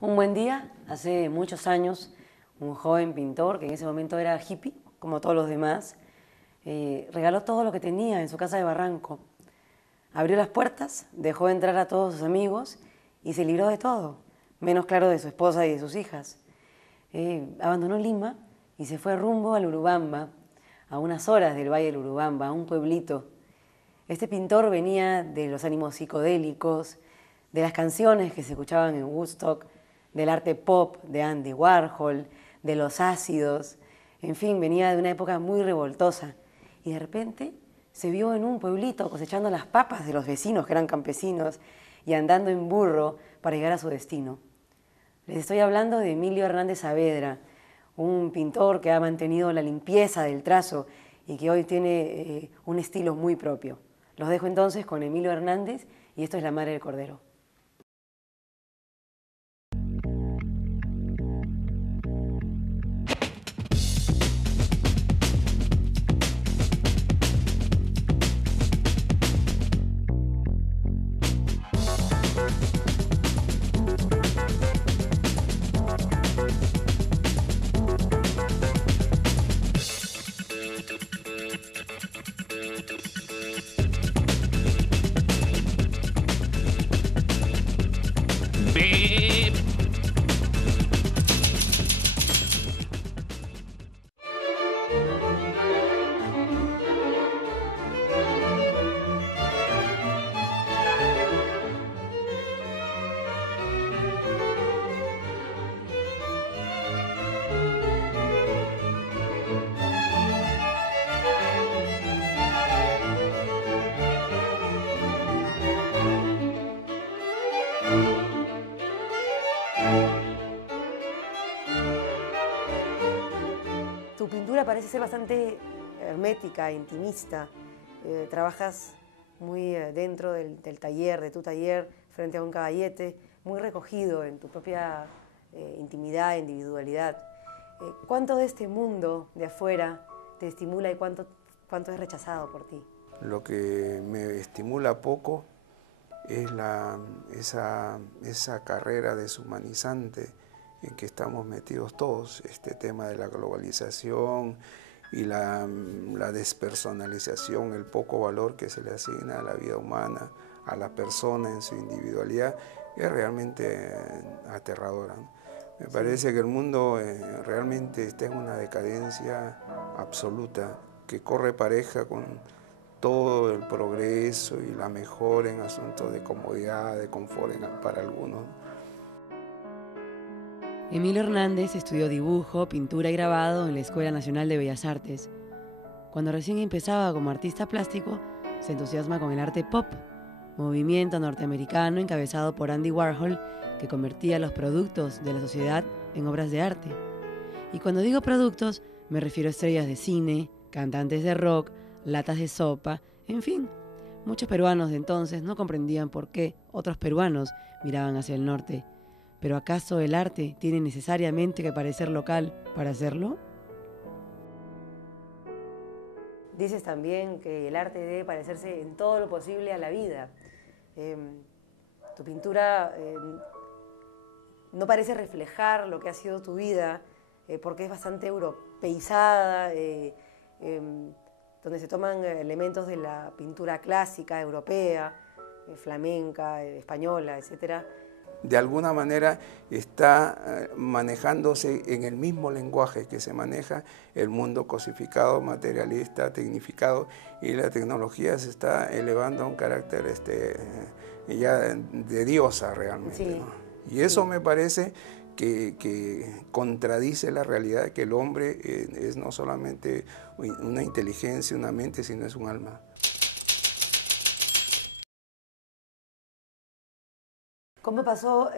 Un buen día, hace muchos años, un joven pintor, que en ese momento era hippie, como todos los demás, regaló todo lo que tenía en su casa de Barranco. Abrió las puertas, dejó entrar a todos sus amigos y se libró de todo, menos claro de su esposa y de sus hijas. Abandonó Lima y se fue rumbo al Urubamba, a unas horas del Valle del Urubamba, a un pueblito. Este pintor venía de los ánimos psicodélicos, de las canciones que se escuchaban en Woodstock, del arte pop de Andy Warhol, de los ácidos, en fin, venía de una época muy revoltosa. Y de repente se vio en un pueblito cosechando las papas de los vecinos que eran campesinos y andando en burro para llegar a su destino. Les estoy hablando de Emilio Hernández Saavedra, un pintor que ha mantenido la limpieza del trazo y que hoy tiene un estilo muy propio. Los dejo entonces con Emilio Hernández y esto es La Madre del Cordero. Tu pintura parece ser bastante hermética, intimista. Trabajas muy dentro del taller, de tu taller, frente a un caballete, muy recogido en tu propia intimidad, individualidad. ¿Cuánto de este mundo de afuera te estimula y cuánto es rechazado por ti? Lo que me estimula poco es esa carrera deshumanizante en que estamos metidos todos, este tema de la globalización y la despersonalización, el poco valor que se le asigna a la vida humana, a la persona en su individualidad, es realmente aterradora, ¿no? Me parece que el mundo realmente está en una decadencia absoluta, que corre pareja con todo el progreso y la mejora en asuntos de comodidad, de confort para algunos. Emilio Hernández estudió dibujo, pintura y grabado en la Escuela Nacional de Bellas Artes. Cuando recién empezaba como artista plástico, se entusiasma con el arte pop, movimiento norteamericano encabezado por Andy Warhol, que convertía los productos de la sociedad en obras de arte. Y cuando digo productos, me refiero a estrellas de cine, cantantes de rock, latas de sopa, en fin. Muchos peruanos de entonces no comprendían por qué otros peruanos miraban hacia el norte. ¿Pero acaso el arte tiene necesariamente que parecer local para hacerlo? Dices también que el arte debe parecerse en todo lo posible a la vida. Tu pintura no parece reflejar lo que ha sido tu vida, porque es bastante europeizada, donde se toman elementos de la pintura clásica, europea, flamenca, española, etc. De alguna manera está manejándose en el mismo lenguaje que se maneja el mundo cosificado, materialista, tecnificado, y la tecnología se está elevando a un carácter ya de diosa realmente, sí, ¿no? Y eso sí me parece que contradice la realidad de que el hombre es no solamente una inteligencia, una mente, sino es un alma. ¿Cómo pasó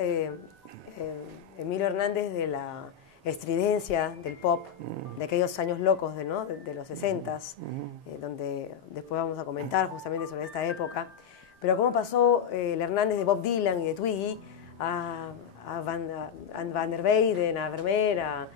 Emilio Hernández de la estridencia del pop, de aquellos años locos de los 60s, donde después vamos a comentar justamente sobre esta época, pero cómo pasó el Hernández de Bob Dylan y de Twiggy a Van der Weyden, a Vermeer, a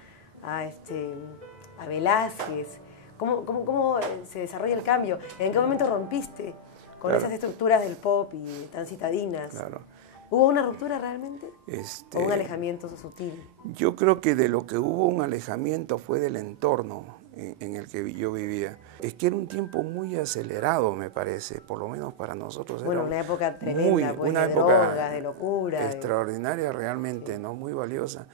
Velázquez? ¿Cómo se desarrolla el cambio? ¿En qué momento rompiste con esas estructuras del pop y tan citadinas? Claro. ¿Hubo una ruptura realmente? Este, ¿O un alejamiento sutil? Yo creo que de lo que hubo un alejamiento fue del entorno en el que yo vivía. Es que era un tiempo muy acelerado, me parece, por lo menos para nosotros. Bueno, era una época tremenda, pues, una de época drogas, de locura. extraordinaria realmente, Sí. ¿no? Muy valiosa.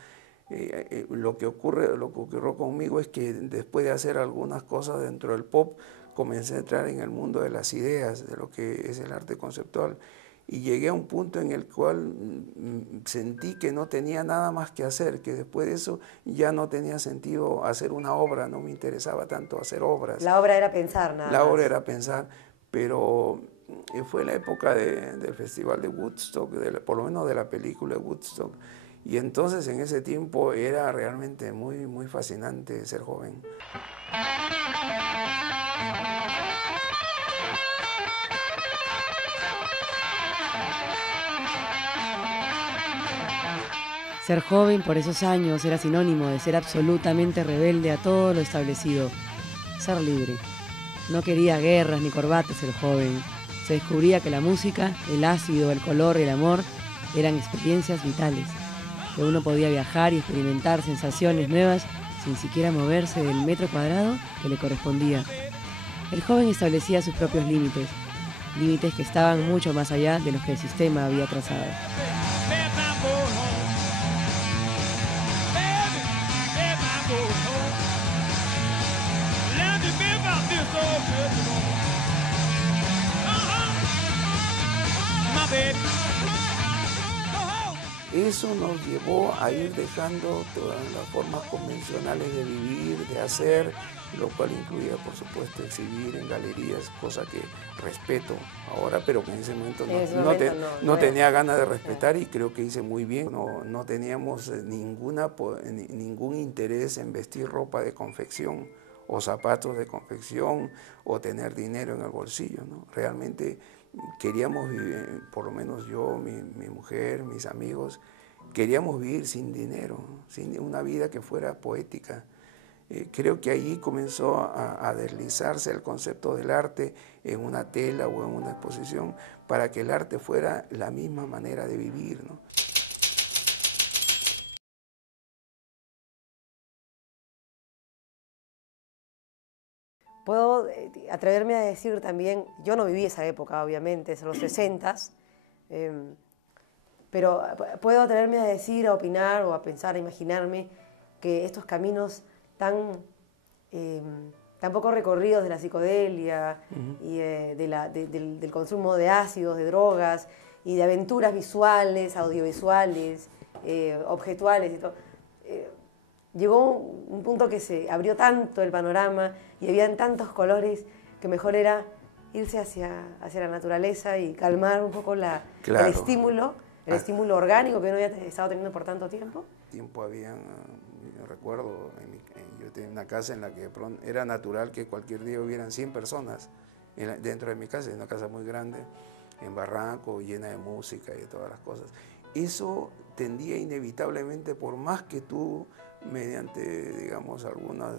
Lo que ocurrió conmigo es que después de hacer algunas cosas dentro del pop, comencé a entrar en el mundo de las ideas, de lo que es el arte conceptual. Y llegué a un punto en el cual sentí que no tenía nada más que hacer, que después de eso ya no tenía sentido hacer una obra, no me interesaba tanto hacer obras. La obra era pensar nada La más. obra era pensar, pero fue la época del Festival de Woodstock, por lo menos de la película Woodstock, y entonces en ese tiempo era realmente muy, muy fascinante ser joven. Ser joven por esos años era sinónimo de ser absolutamente rebelde a todo lo establecido. Ser libre. No quería guerras ni corbatas el joven. Se descubría que la música, el ácido, el color y el amor eran experiencias vitales. Que uno podía viajar y experimentar sensaciones nuevas sin siquiera moverse del metro cuadrado que le correspondía. El joven establecía sus propios límites, límites que estaban mucho más allá de los que el sistema había trazado. Eso nos llevó a ir dejando todas las formas convencionales de vivir, de hacer, lo cual incluía, por supuesto, exhibir en galerías, cosa que respeto ahora, pero que en ese momento no tenía ganas de respetar, y creo que hice muy bien. No teníamos ningún interés en vestir ropa de confección o zapatos de confección o tener dinero en el bolsillo, ¿no? Realmente queríamos vivir, por lo menos yo, mi mujer, mis amigos, queríamos vivir sin dinero, sin una vida que fuera poética. Creo que allí comenzó a deslizarse el concepto del arte en una tela o en una exposición, para que el arte fuera la misma manera de vivir, ¿no? Puedo atreverme a decir también, yo no viví esa época, obviamente, son los 60s, pero puedo atreverme a decir, a opinar o a pensar, a imaginarme que estos caminos tan poco recorridos de la psicodelia y del consumo de ácidos, de drogas y de aventuras visuales, audiovisuales, objetuales y todo, llegó un punto que se abrió tanto el panorama y habían tantos colores que mejor era irse hacia la naturaleza y calmar un poco el estímulo orgánico que uno había estado teniendo por tanto tiempo. Yo recuerdo, yo tenía una casa en la que era natural que cualquier día hubieran 100 personas dentro de mi casa, una casa muy grande, en Barranco, llena de música y de todas las cosas. Eso tendía inevitablemente, por más que tú, mediante, digamos, algunas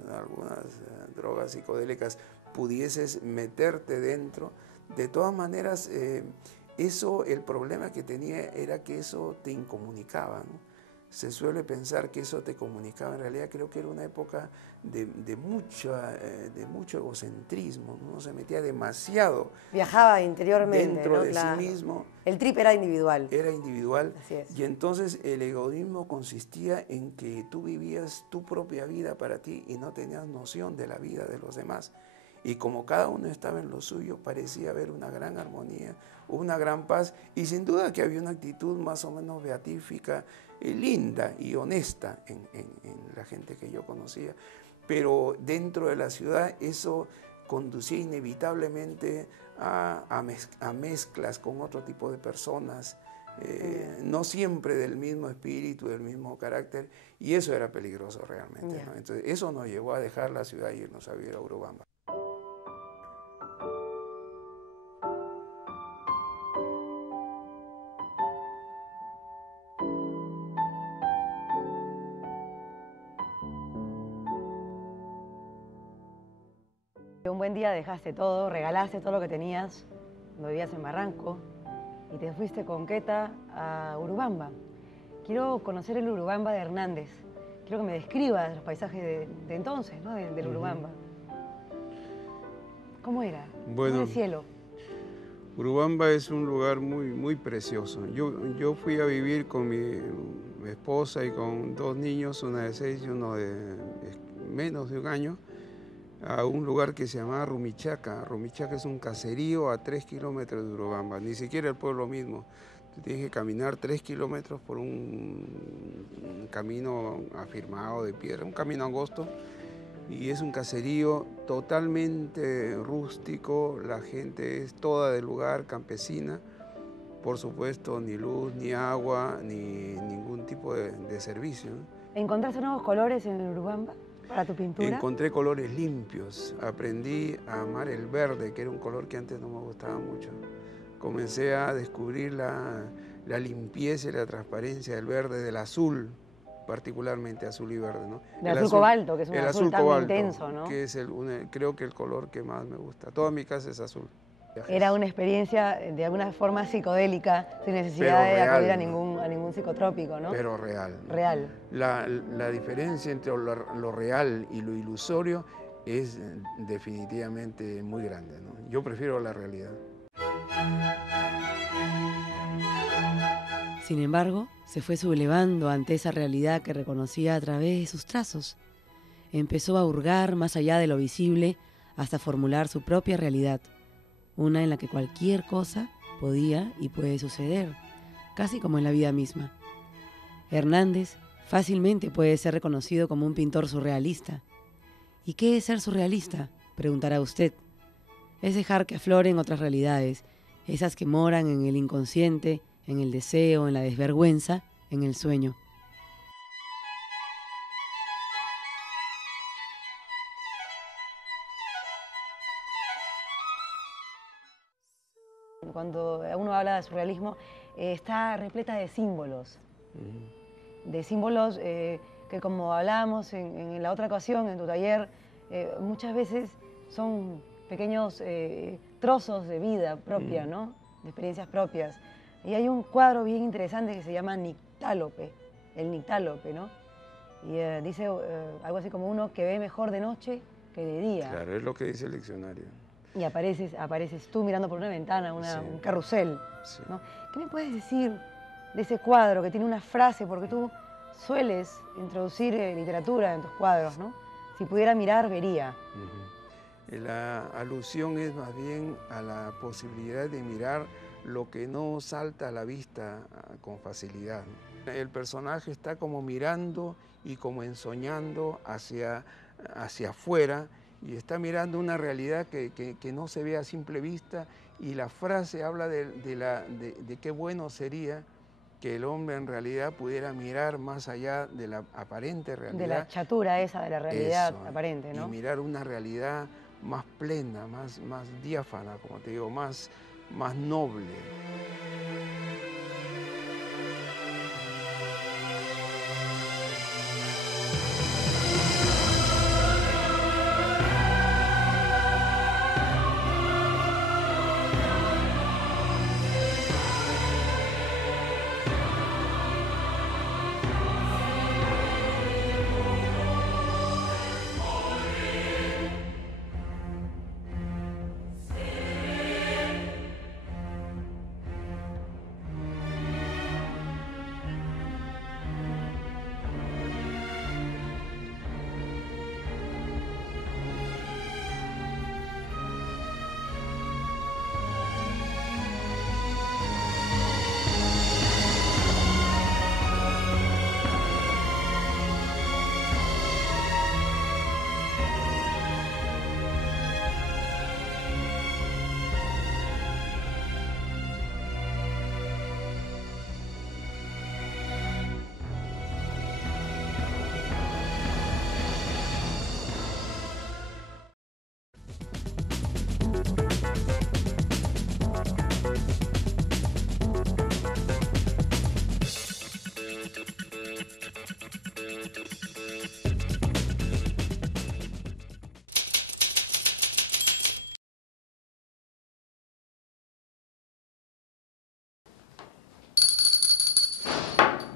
drogas psicodélicas, pudieses meterte dentro, de todas maneras, el problema que tenía era que eso te incomunicaba, ¿no? Se suele pensar que eso te comunicaba. En realidad creo que era una época de mucho egocentrismo, ¿no? Se metía demasiado. Viajaba interiormente, dentro ¿no? de Claro. Sí mismo. El trip era individual. Era individual. Así es. Y entonces el egoísmo consistía en que tú vivías tu propia vida para ti y no tenías noción de la vida de los demás. Y como cada uno estaba en lo suyo, parecía haber una gran armonía, una gran paz, y sin duda que había una actitud más o menos beatífica, linda y honesta en la gente que yo conocía. Pero dentro de la ciudad eso conducía inevitablemente a mezclas con otro tipo de personas, no siempre del mismo espíritu, del mismo carácter, y eso era peligroso realmente, ¿no? Entonces eso nos llevó a dejar la ciudad y irnos a vivir a Urubamba. Un buen día dejaste todo, regalaste todo lo que tenías cuando vivías en Barranco y te fuiste con Queta a Urubamba. Quiero conocer el Urubamba de Hernández. Quiero que me describas los paisajes de entonces, ¿no? Del Urubamba. ¿Cómo era? ¿Cómo era el cielo? Urubamba es un lugar muy precioso. Yo fui a vivir con mi esposa y con 2 niños, una de 6 y uno de menos de 1 año, a un lugar que se llamaba Rumichaca. Rumichaca es un caserío a 3 kilómetros de Urubamba, ni siquiera el pueblo mismo. Tú tienes que caminar 3 kilómetros por un camino afirmado de piedra, un camino angosto, y es un caserío totalmente rústico, la gente es toda del lugar, campesina, por supuesto ni luz, ni agua, ni ningún tipo de servicio, ¿no? ¿Encontraste nuevos colores en el Urubamba para tu pintura? Encontré colores limpios, aprendí a amar el verde, que era un color que antes no me gustaba mucho. Comencé a descubrir la limpieza y la transparencia del verde, del azul, particularmente azul y verde, ¿no? El azul cobalto, que es un azul tan cobalto, intenso, ¿no? Que es creo que el color que más me gusta. Toda mi casa es azul. Era una experiencia de alguna forma psicodélica, sin necesidad de acudir a ningún psicotrópico, ¿no? Pero real. Real. La diferencia entre lo real y lo ilusorio es definitivamente muy grande, ¿no? Yo prefiero la realidad. Sin embargo, se fue sublevando ante esa realidad que reconocía a través de sus trazos. Empezó a hurgar más allá de lo visible hasta formular su propia realidad, una en la que cualquier cosa podía y puede suceder, casi como en la vida misma. Hernández fácilmente puede ser reconocido como un pintor surrealista. ¿Y qué es ser surrealista?, preguntará usted. Es dejar que afloren otras realidades, esas que moran en el inconsciente, en el deseo, en la desvergüenza, en el sueño. Cuando uno habla de surrealismo, está repleta de símbolos. De símbolos que, como hablábamos en la otra ocasión, en tu taller, muchas veces son pequeños trozos de vida propia, ¿no? De experiencias propias. Y hay un cuadro bien interesante que se llama Nictálope, el Nictálope, ¿no? Y dice algo así como uno que ve mejor de noche que de día. Claro, es lo que dice el diccionario. Y apareces tú mirando por una ventana, un carrusel, sí. ¿no? ¿Qué me puedes decir de ese cuadro que tiene una frase? Porque tú sueles introducir literatura en tus cuadros, ¿no? Si pudiera mirar, vería. La alusión es más bien a la posibilidad de mirar lo que no salta a la vista con facilidad. El personaje está como mirando y como ensoñando hacia afuera, y está mirando una realidad que no se ve a simple vista, y la frase habla de qué bueno sería que el hombre en realidad pudiera mirar más allá de la aparente realidad. De la chatura esa de la realidad aparente, ¿no? Y mirar una realidad más plena, más diáfana, como te digo, más noble.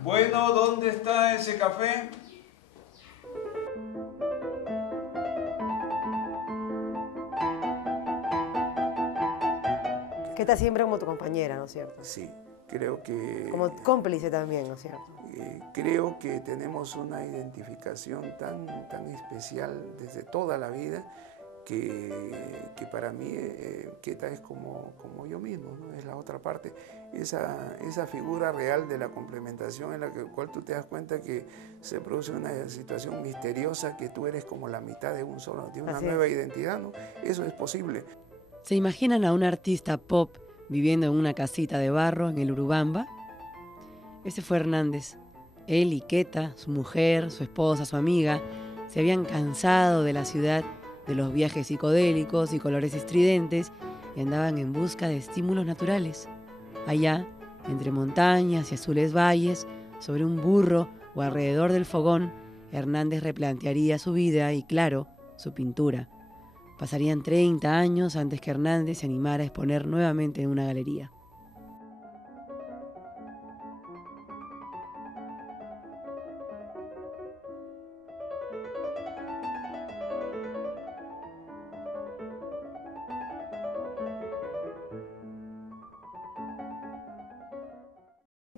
Bueno, ¿dónde está ese café? Que está siempre como tu compañera, ¿no es cierto? Sí, creo que... Como cómplice también, ¿no es cierto? Creo que tenemos una identificación tan especial desde toda la vida que para mí Keta es como yo mismo, ¿no? Es la otra parte, esa figura real de la complementación en la cual tú te das cuenta que se produce una situación misteriosa, que tú eres como la mitad de un solo, de una nueva identidad, ¿no? Eso es posible. ¿Se imaginan a un artista pop viviendo en una casita de barro en el Urubamba? Ese fue Hernández. Él y Keta, su mujer, su esposa, su amiga, se habían cansado de la ciudad, de los viajes psicodélicos y colores estridentes, y andaban en busca de estímulos naturales. Allá, entre montañas y azules valles, sobre un burro o alrededor del fogón, Hernández replantearía su vida y, claro, su pintura. Pasarían 30 años antes que Hernández se animara a exponer nuevamente en una galería.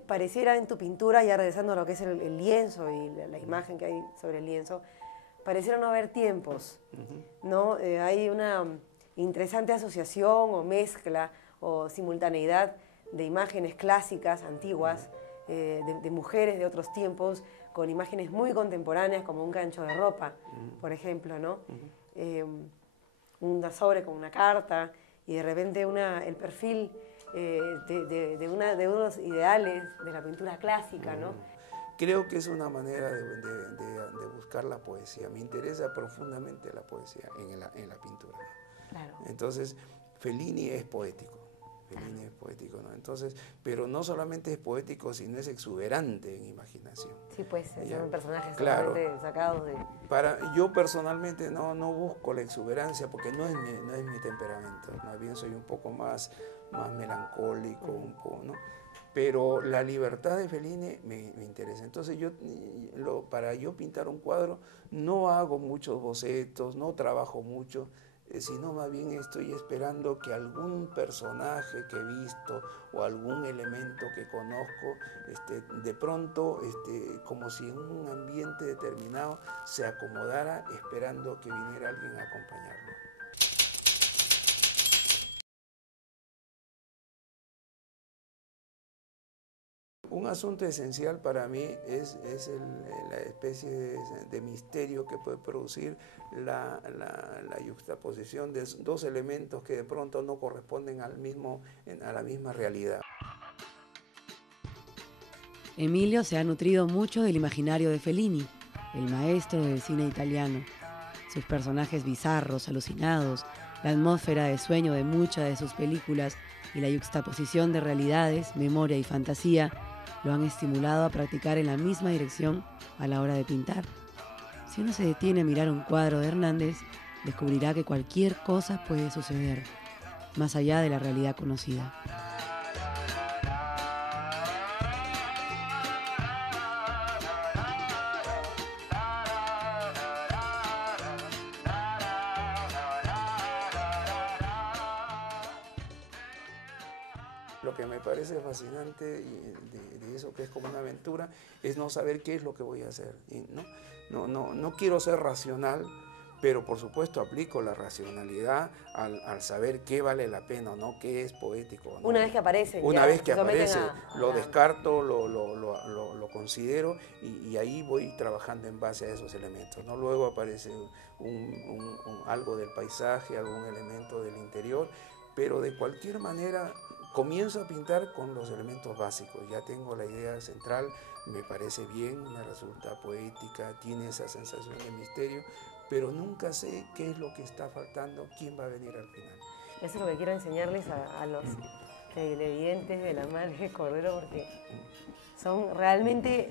Pareciera en tu pintura, ya regresando a lo que es el lienzo y la imagen que hay sobre el lienzo, pareciera no haber tiempos, ¿no? Hay una interesante asociación o mezcla o simultaneidad de imágenes clásicas, antiguas, de mujeres de otros tiempos, con imágenes muy contemporáneas como un gancho de ropa, por ejemplo, ¿no? Un sobre con una carta y de repente el perfil de unos ideales de la pintura clásica, ¿no? Creo que es una manera de buscar la poesía. Me interesa profundamente la poesía en la pintura. Claro. Entonces, Fellini es poético. Fellini es poético, ¿no? Entonces, pero no solamente es poético, sino es exuberante en imaginación. Sí, pues, son personajes claro, sacados de... Yo personalmente no busco la exuberancia porque no es mi temperamento. Más bien soy un poco más melancólico, un poco, ¿no? Pero la libertad de Fellini me interesa. Entonces para yo pintar un cuadro no hago muchos bocetos, no trabajo mucho, sino más bien estoy esperando que algún personaje que he visto o algún elemento que conozco, de pronto, como si en un ambiente determinado se acomodara esperando que viniera alguien a acompañarlo. Un asunto esencial para mí es la especie de misterio que puede producir la yuxtaposición de dos elementos que de pronto no corresponden a la misma realidad. Emilio se ha nutrido mucho del imaginario de Fellini, el maestro del cine italiano. Sus personajes bizarros, alucinados, la atmósfera de sueño de muchas de sus películas y la yuxtaposición de realidades, memoria y fantasía lo han estimulado a practicar en la misma dirección a la hora de pintar. Si uno se detiene a mirar un cuadro de Hernández, descubrirá que cualquier cosa puede suceder, más allá de la realidad conocida. Lo que me parece fascinante de eso, que es como una aventura, es no saber qué es lo que voy a hacer. Y no quiero ser racional, pero por supuesto aplico la racionalidad al saber qué vale la pena o no, qué es poético, ¿no? Una vez que aparece. Una vez que aparece, lo descarto, lo considero y ahí voy trabajando en base a esos elementos, ¿no? Luego aparece algo del paisaje, algún elemento del interior, pero de cualquier manera comienzo a pintar con los elementos básicos. Ya tengo la idea central, me parece bien, me resulta poética, tiene esa sensación de misterio, pero nunca sé qué es lo que está faltando, quién va a venir al final. Eso es lo que quiero enseñarles a los televidentes de La Madre Cordero, porque son realmente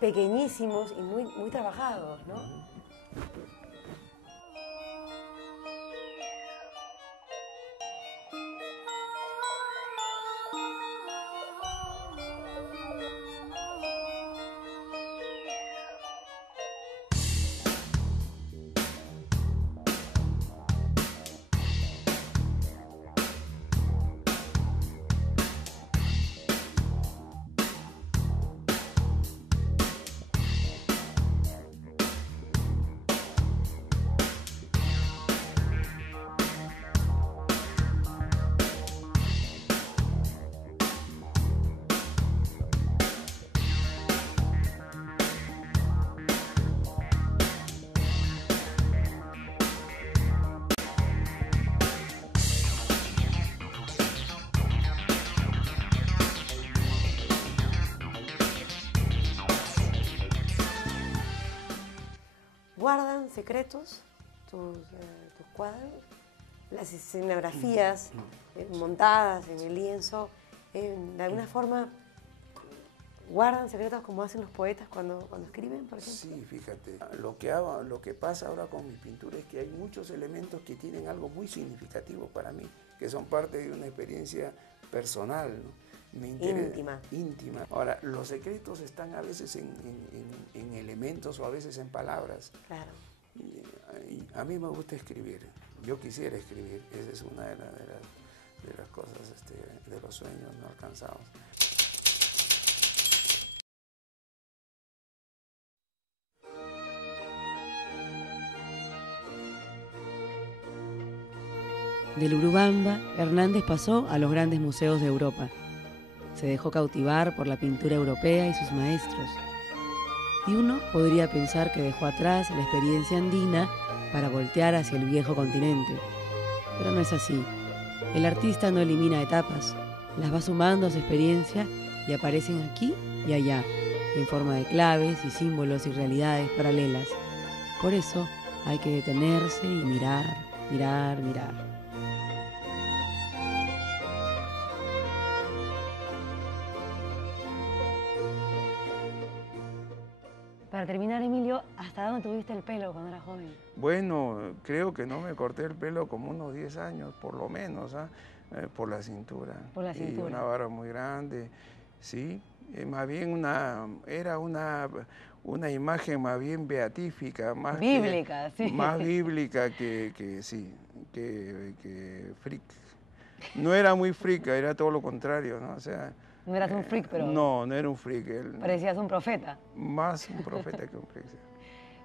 pequeñísimos y muy trabajados, ¿no? guardan secretos tus cuadros, las escenografías montadas en el lienzo, de alguna forma guardan secretos como hacen los poetas cuando escriben, por ejemplo. Sí, fíjate, lo que pasa ahora con mi pintura es que hay muchos elementos que tienen algo muy significativo para mí, que son parte de una experiencia personal, ¿no? Íntima. Ahora, los secretos están a veces en elementos o a veces en palabras. Claro. Y a mí me gusta escribir. Yo quisiera escribir. Esa es una de las cosas, de los sueños no alcanzados. Del Urubamba, Hernández pasó a los grandes museos de Europa. Se dejó cautivar por la pintura europea y sus maestros. Y uno podría pensar que dejó atrás la experiencia andina para voltear hacia el viejo continente. Pero no es así. El artista no elimina etapas, las va sumando a su experiencia y aparecen aquí y allá, en forma de claves y símbolos y realidades paralelas. Por eso hay que detenerse y mirar, mirar, mirar. Para terminar, Emilio, ¿hasta dónde tuviste el pelo cuando eras joven? Bueno, creo que no me corté el pelo como unos 10 años, por lo menos, por la cintura. Por la cintura. Y una barba muy grande, sí. Más bien era una imagen más bien beatífica, más bíblica, sí. Más bíblica que freak. No era muy freak, era todo lo contrario, ¿no? O sea, no eras un freak, pero... No era un freak. Parecías un profeta. Más un profeta que un freak. Sí.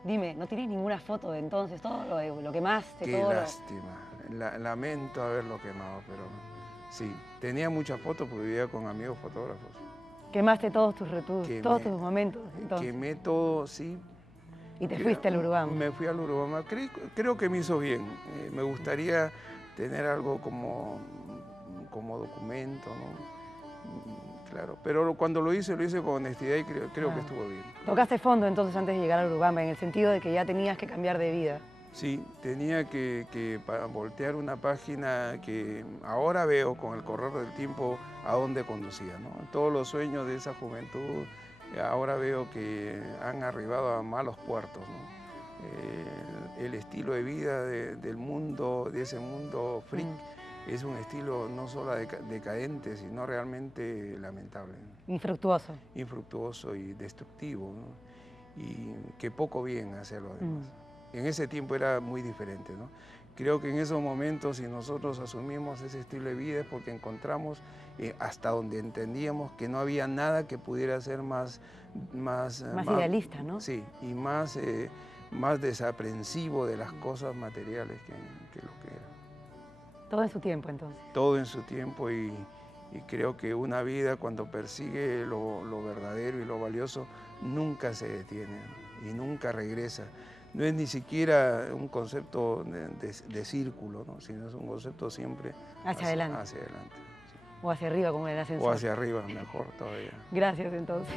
Dime, ¿no tienes ninguna foto de entonces? Todo lo quemaste, Qué todo. Lástima. Lamento haberlo quemado, pero sí. Tenía muchas fotos porque vivía con amigos fotógrafos. Quemaste todos tus todos tus momentos, entonces. Quemé todo, sí. ¿Y te fuiste al Urubamba? Me fui al Urubamba. Creo que me hizo bien. Me gustaría tener algo como documento, ¿no? Claro, pero cuando lo hice con honestidad y creo que estuvo bien. ¿Tocaste fondo entonces antes de llegar al Urubamba, en el sentido de que ya tenías que cambiar de vida? Sí, tenía que voltear una página que ahora veo con el correr del tiempo a dónde conducía, ¿no? Todos los sueños de esa juventud ahora veo que han arribado a malos puertos, ¿no? El estilo de vida del mundo, de ese mundo freak, es un estilo no solo decadente, sino realmente lamentable. Infructuoso. Infructuoso y destructivo, ¿no? Y que poco bien hace a los demás. En ese tiempo era muy diferente, ¿no? Creo que en esos momentos, si nosotros asumimos ese estilo de vida, es porque encontramos, hasta donde entendíamos, que no había nada que pudiera ser más idealista, ¿no? Sí, y más desaprensivo de las cosas materiales que lo que era. Todo en su tiempo, entonces. Todo en su tiempo y creo que una vida, cuando persigue lo verdadero y lo valioso, nunca se detiene y nunca regresa. No es ni siquiera un concepto de círculo, ¿no? Sino es un concepto siempre hacia adelante. Hacia adelante. Sí. O hacia arriba, como en el ascensor. O hacia arriba, mejor todavía. Gracias, entonces.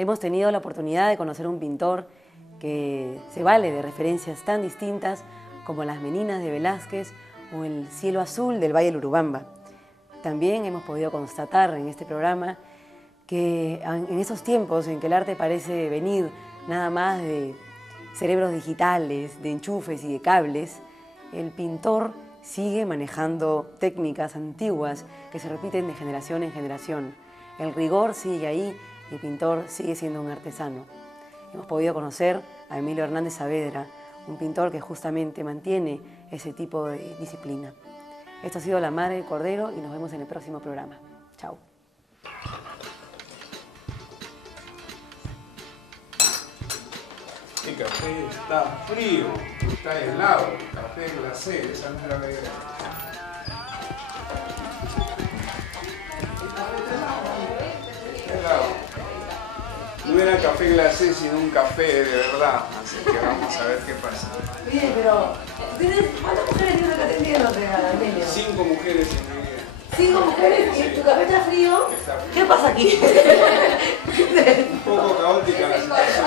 Hemos tenido la oportunidad de conocer a un pintor que se vale de referencias tan distintas como las Meninas de Velázquez o el cielo azul del Valle del Urubamba. También hemos podido constatar en este programa que en esos tiempos en que el arte parece venir nada más de cerebros digitales, de enchufes y de cables, el pintor sigue manejando técnicas antiguas que se repiten de generación en generación. El rigor sigue ahí y el pintor sigue siendo un artesano. Hemos podido conocer a Emilio Hernández Saavedra, un pintor que justamente mantiene ese tipo de disciplina. Esto ha sido La Madre del Cordero y nos vemos en el próximo programa. Chao. Ese café está frío, está helado, café glacé, esa no es la negra. Helado. No era café glacé, sino un café de verdad, así que vamos a ver qué pasa. Bien, pero ¿cuántas mujeres tienes que atendiéndote, Amelia? 5 mujeres en mi vida. 5 mujeres y tu café está frío. Está frío. ¿Qué pasa aquí? Un poco caótica la situación.